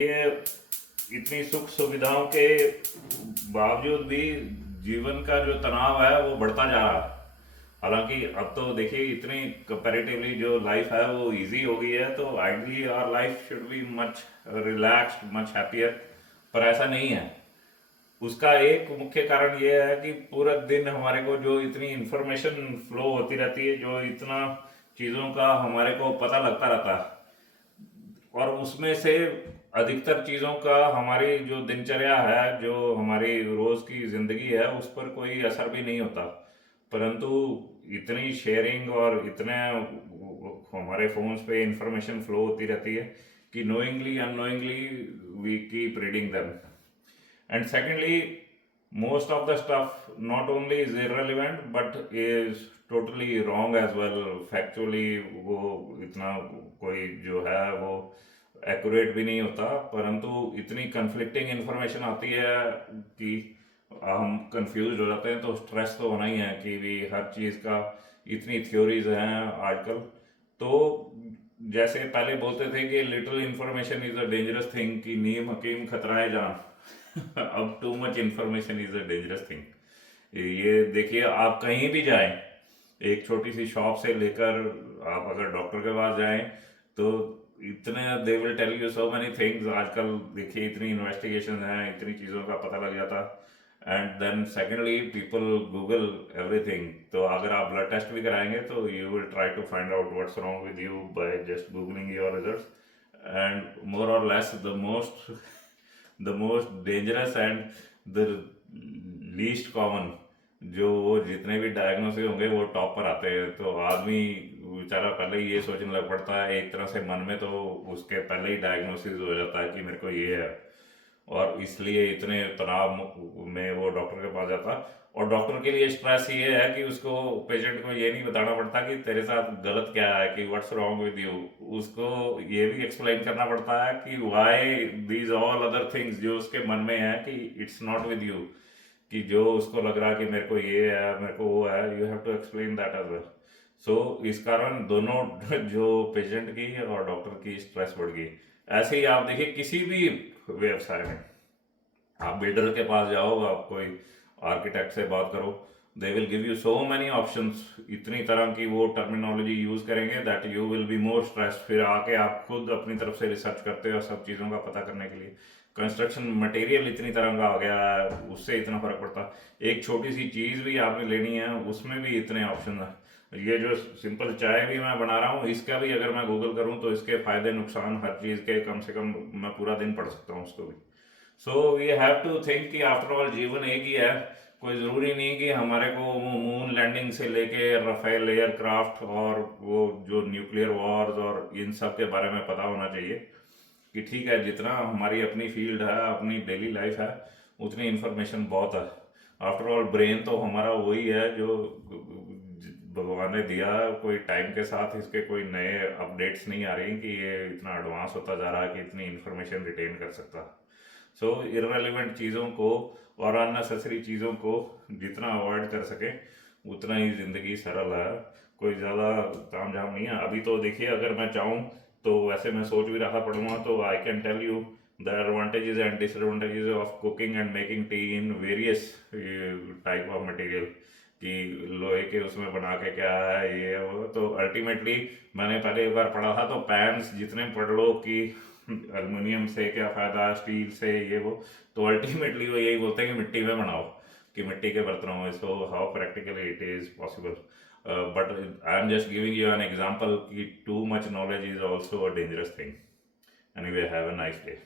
ये इतनी सुख सुविधाओं के बावजूद भी जीवन का जो तनाव है वो बढ़ता जा रहा है। हालांकि अब तो देखिए इतनी कंपैरेटिवली जो लाइफ है वो इजी हो गई है, तो ideally our life should be much relaxed, much happier. पर ऐसा नहीं है। उसका एक मुख्य कारण ये है कि पूरा दिन हमारे को जो इतनी इंफॉर्मेशन फ्लो होती रहती है, जो इतना चीज़ों का हमारे को पता लगता रहता है, और उसमें से अधिकतर चीज़ों का हमारी जो दिनचर्या है, जो हमारी रोज़ की ज़िंदगी है, उस पर कोई असर भी नहीं होता। परंतु इतनी शेयरिंग और इतने हमारे फ़ोन्स पे इंफॉर्मेशन फ्लो होती रहती है कि knowingly unknowingly we keep reading them. And secondly, most of the stuff not only is irrelevant but is totally wrong as well factually। वो इतना कोई जो है वो एक्यूरेट भी नहीं होता, परंतु इतनी कन्फ्लिक्टिंग इंफॉर्मेशन आती है कि हम कंफ्यूज हो जाते हैं। तो स्ट्रेस तो होना ही है कि भी हर चीज़ का इतनी थ्योरीज हैं आजकल। तो जैसे पहले बोलते थे कि little information is a dangerous thing, कि नीम हकीम खतराए जान। अब too much information is a dangerous thing. ये देखिए, आप कहीं भी जाएं, एक छोटी सी शॉप से लेकर आप अगर डॉक्टर के पास जाएं, तो इतने they will tell you so many things. आजकल देखिए इतनी इन्वेस्टिगेशन है, इतनी चीज़ों का पता लग जाता। And then secondly people Google everything. तो अगर आप ब्लड टेस्ट भी कराएंगे तो you will try to find out what's wrong with you by just googling your results. And more और less the most dangerous and the least common, जो वो जितने भी डायग्नोसिस होंगे वो टॉप पर आते हैं। तो आदमी बेचारा पहले ही ये सोचने लग पड़ता है एक तरह से मन में, तो उसके पहले ही डायग्नोसिस हो जाता है कि मेरे को ये है, और इसलिए इतने तनाव में वो डॉक्टर के पास जाता। और डॉक्टर के लिए स्ट्रेस ये है कि उसको, पेशेंट को ये नहीं बताना पड़ता कि तेरे साथ गलत क्या है, कि व्हाट्स रॉन्ग विद यू। उसको ये भी एक्सप्लेन करना पड़ता है कि why these all other things जो उसके मन में है कि इट्स नॉट विद यू। कि जो उसको लग रहा है कि मेरे को ये है, मेरे को वो है, you have to explain that as well. So इस कारण दोनों जो पेशेंट की और डॉक्टर की स्ट्रेस बढ़ गई। ऐसे ही आप देखिए किसी भी व्यवसाय में, आप बिल्डर के पास जाओ, आप कोई आर्किटेक्ट से बात करो, they will give you so many options. इतनी तरह की वो टर्मिनोलॉजी यूज करेंगे that you will be more stress. फिर आके आप खुद अपनी तरफ से रिसर्च करते हो सब चीज़ों का पता करने के लिए। कंस्ट्रक्शन मटेरियल इतनी तरह का आ गया है, उससे इतना फर्क पड़ता है। एक छोटी सी चीज़ भी आपने लेनी है, उसमें भी इतने ऑप्शन है। ये जो सिंपल चाय भी मैं बना रहा हूँ, इसका भी अगर मैं गूगल करूँ तो इसके फायदे नुकसान हर चीज़ के कम से कम मैं पूरा दिन पढ़ सकता हूँ उसको भी। So we have to think कि आफ्टर ऑल जीवन एक ही है। कोई ज़रूरी नहीं कि हमारे को वो मून लैंडिंग से लेके राफेल एयरक्राफ्ट और वो जो न्यूक्लियर वॉर्स और इन सब के बारे में पता होना चाहिए। कि ठीक है, जितना हमारी अपनी फील्ड है, अपनी डेली लाइफ है, उतनी इंफॉर्मेशन बहुत है। आफ्टर ऑल ब्रेन तो हमारा वही है जो भगवान ने दिया है। कोई टाइम के साथ इसके कोई नए अपडेट्स नहीं आ रही कि ये इतना एडवांस होता जा रहा है कि इतनी इंफॉर्मेशन रिटेन कर सकता। सो इररेलेवेंट चीज़ों को और अननेसेसरी चीज़ों को जितना अवॉइड कर सके उतना ही ज़िंदगी सरल है। कोई ज़्यादा तामझाम नहीं है। अभी तो देखिए, अगर मैं चाहूँ तो वैसे मैं सोच भी रहा पढ़ूंगा, तो I can tell you the advantages and disadvantages of cooking and making tea in various type of material. कि लोहे के उसमें बना के क्या है ये वो। तो अल्टीमेटली मैंने पहले एक बार पढ़ा था, तो पैन्स जितने पढ़ लो कि अल्मीनियम से क्या फ़ायदा, स्टील से ये वो, तो अल्टीमेटली वो यही बोलते हैं कि मिट्टी में बनाओ, कि मिट्टी के बर्तनों में। So how practically it is possible. But I am just giving you an example कि too much knowledge is also a dangerous thing. Anyway, have a nice day.